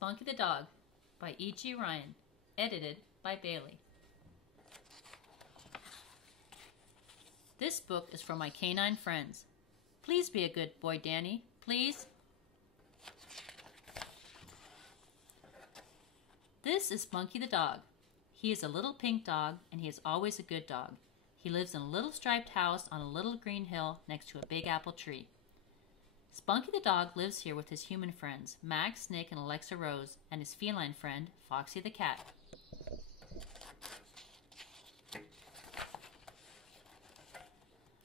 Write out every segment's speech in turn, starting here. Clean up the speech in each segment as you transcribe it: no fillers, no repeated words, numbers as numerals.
Spunky the Dog by E.G.Ryan, edited by Bailey. This book is for my canine friends. Please be a good boy, Danny. Please. This is Spunky the Dog. He is a little pink dog, and he is always a good dog. He lives in a little striped house on a little green hill next to a big apple tree. Spunky the Dog lives here with his human friends, Max, Nick, and Alexa Rose, and his feline friend, Foxy the cat.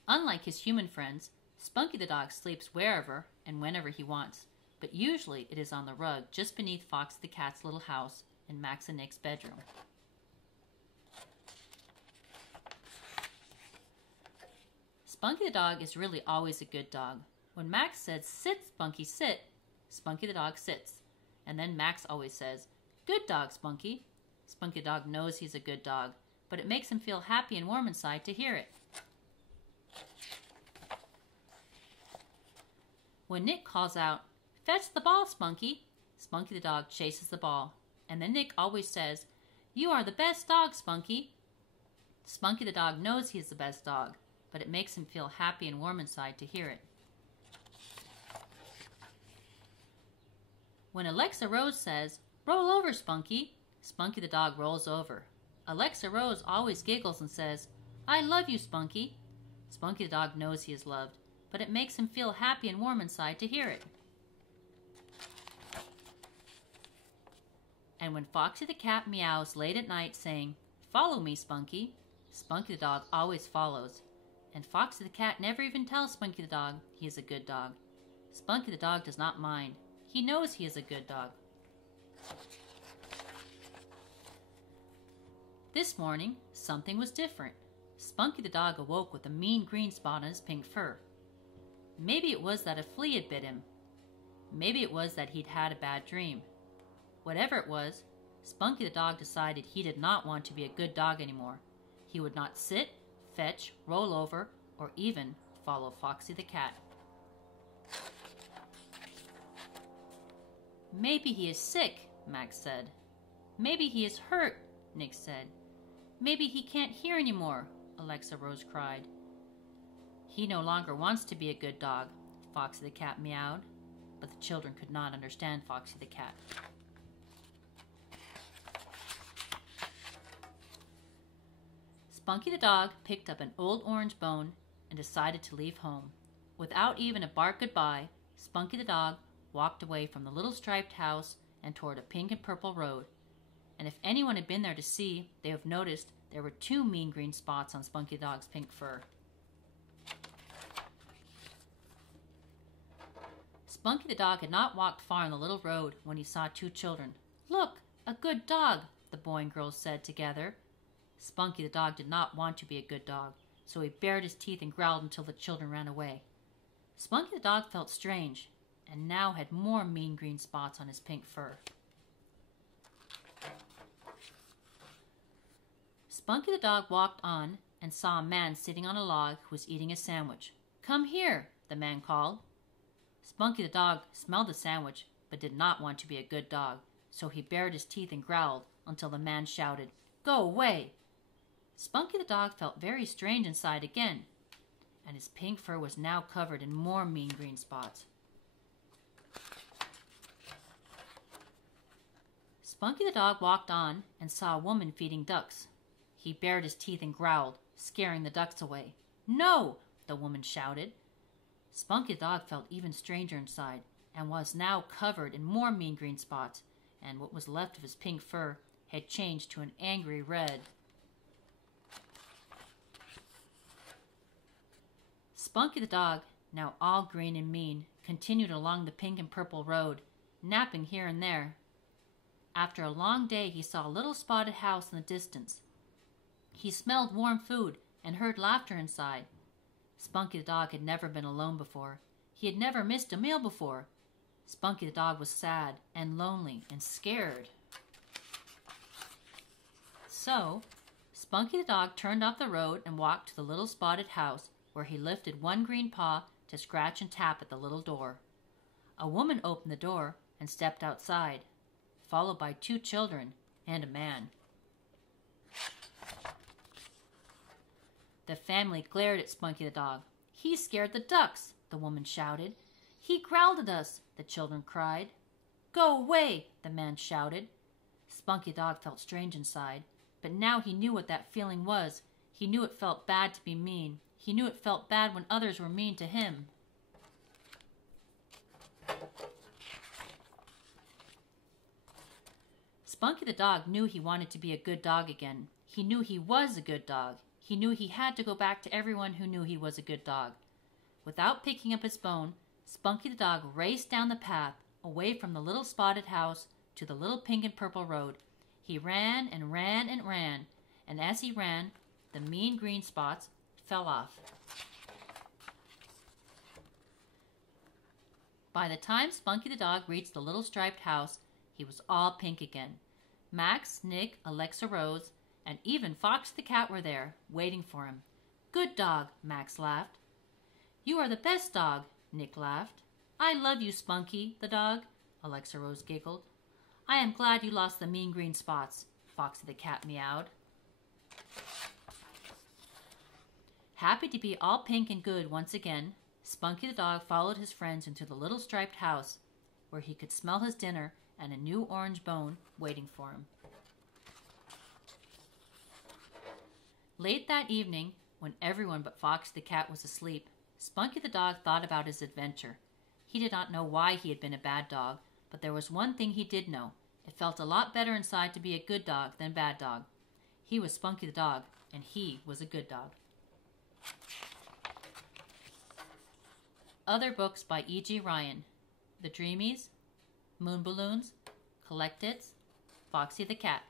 Unlike his human friends, Spunky the Dog sleeps wherever and whenever he wants, but usually it is on the rug just beneath Foxy the cat's little house in Max and Nick's bedroom. Spunky the Dog is really always a good dog. When Max says, "Sit, Spunky, sit," Spunky the Dog sits. And then Max always says, "Good dog, Spunky." Spunky the Dog knows he's a good dog, but it makes him feel happy and warm inside to hear it. When Nick calls out, "Fetch the ball, Spunky," Spunky the Dog chases the ball. And then Nick always says, "You are the best dog, Spunky." Spunky the Dog knows he is the best dog, but it makes him feel happy and warm inside to hear it. When Alexa Rose says, "Roll over, Spunky," Spunky the Dog rolls over. Alexa Rose always giggles and says, "I love you, Spunky." Spunky the Dog knows he is loved, but it makes him feel happy and warm inside to hear it. And when Foxy the cat meows late at night saying, "Follow me, Spunky," Spunky the Dog always follows. And Foxy the cat never even tells Spunky the Dog he is a good dog. Spunky the Dog does not mind. He knows he is a good dog. This morning, something was different. Spunky the Dog awoke with a mean green spot on his pink fur. Maybe it was that a flea had bit him. Maybe it was that he'd had a bad dream. Whatever it was, Spunky the Dog decided he did not want to be a good dog anymore. He would not sit, fetch, roll over, or even follow Foxy the cat. "Maybe he is sick," Max said. "Maybe he is hurt," Nick said. "Maybe he can't hear anymore," Alexa Rose cried. "He no longer wants to be a good dog," Foxy the cat meowed, but the children could not understand Foxy the cat. Spunky the Dog picked up an old orange bone and decided to leave home. Without even a bark goodbye, Spunky the Dog walked away from the little striped house and toward a pink and purple road. And if anyone had been there to see, they would have noticed there were 2 mean green spots on Spunky the Dog's pink fur. Spunky the Dog had not walked far on the little road when he saw 2 children. "Look, a good dog," the boy and girl said together. Spunky the Dog did not want to be a good dog, so he bared his teeth and growled until the children ran away. Spunky the Dog felt strange, and now had more mean green spots on his pink fur. Spunky the Dog walked on and saw a man sitting on a log who was eating a sandwich. "Come here," the man called. Spunky the Dog smelled the sandwich, but did not want to be a good dog, so he bared his teeth and growled until the man shouted, "Go away!" Spunky the Dog felt very strange inside again, and his pink fur was now covered in more mean green spots. Spunky the Dog walked on and saw a woman feeding ducks. He bared his teeth and growled, scaring the ducks away. "No!" the woman shouted. Spunky the Dog felt even stranger inside and was now covered in more mean green spots, and what was left of his pink fur had changed to an angry red. Spunky the Dog, now all green and mean, continued along the pink and purple road, napping here and there. After a long day, he saw a little spotted house in the distance. He smelled warm food and heard laughter inside. Spunky the Dog had never been alone before. He had never missed a meal before. Spunky the Dog was sad and lonely and scared. So, Spunky the Dog turned off the road and walked to the little spotted house, where he lifted one green paw to scratch and tap at the little door. A woman opened the door and stepped outside. followed by 2 children and a man. The family glared at Spunky the dog. "He scared the ducks," the woman shouted. "He growled at us," the children cried. "Go away," the man shouted. Spunky the dog felt strange inside, but now he knew what that feeling was. He knew it felt bad to be mean. He knew it felt bad when others were mean to him. Spunky the dog knew he wanted to be a good dog again. He knew he was a good dog. He knew he had to go back to everyone who knew he was a good dog. Without picking up his bone, Spunky the dog raced down the path, away from the little spotted house to the little pink and purple road. He ran and ran and ran, and as he ran, the mean green spots fell off. By the time Spunky the dog reached the little striped house, he was all pink again. Max, Nick, Alexa Rose, and even Fox the cat were there, waiting for him. "Good dog," Max laughed. "You are the best dog," Nick laughed. "I love you, Spunky the dog," Alexa Rose giggled. "I am glad you lost the mean green spots," Foxy the cat meowed. Happy to be all pink and good once again, Spunky the dog followed his friends into the little striped house, where he could smell his dinner and a new orange bone waiting for him. Late that evening, when everyone but Fox the cat was asleep, Spunky the dog thought about his adventure. He did not know why he had been a bad dog, but there was one thing he did know. It felt a lot better inside to be a good dog than bad dog. He was Spunky the dog, and he was a good dog. Other books by E.G.Ryan: The Dreamies, Moon Balloons, Collect-Its, Foxy the Cat.